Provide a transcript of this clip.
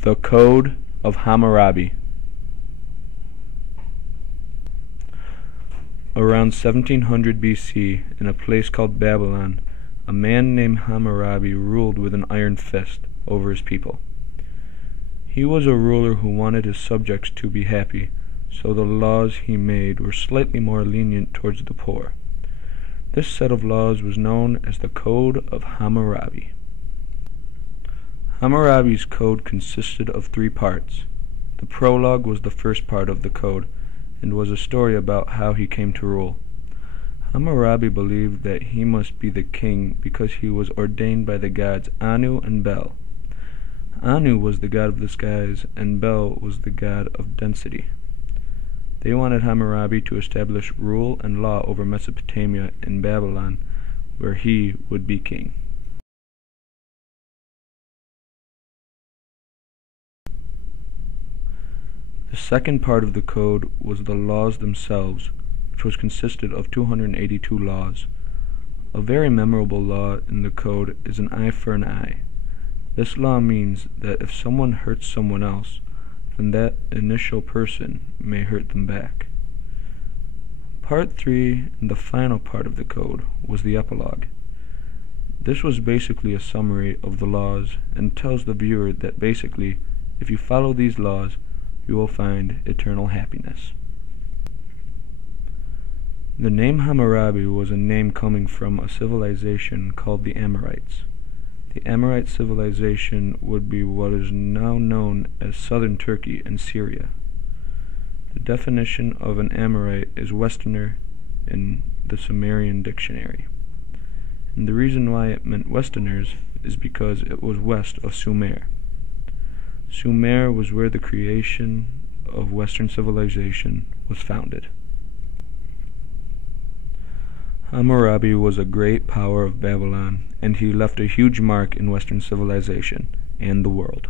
The Code of Hammurabi. Around 1700 BC, in a place called Babylon, a man named Hammurabi ruled with an iron fist over his people. He was a ruler who wanted his subjects to be happy, so the laws he made were slightly more lenient towards the poor. This set of laws was known as the Code of Hammurabi. Hammurabi's code consisted of 3 parts. The prologue was the first part of the code, and was a story about how he came to rule. Hammurabi believed that he must be the king because he was ordained by the gods Anu and Bel. Anu was the god of the skies, and Bel was the god of density. They wanted Hammurabi to establish rule and law over Mesopotamia and Babylon, where he would be king. The second part of the code was the laws themselves, which was consisted of 282 laws. A very memorable law in the code is an eye for an eye. This law means that if someone hurts someone else, then that initial person may hurt them back. Part 3, and the final part of the code, was the epilogue. This was basically a summary of the laws and tells the viewer that basically, if you follow these laws, you will find eternal happiness. The name Hammurabi was a name coming from a civilization called the Amorites. The Amorite civilization would be what is now known as southern Turkey and Syria. The definition of an Amorite is Westerner in the Sumerian dictionary. And the reason why it meant Westerners is because it was west of Sumer. Sumer was where the creation of Western civilization was founded. Hammurabi was a great power of Babylon, and he left a huge mark in Western civilization and the world.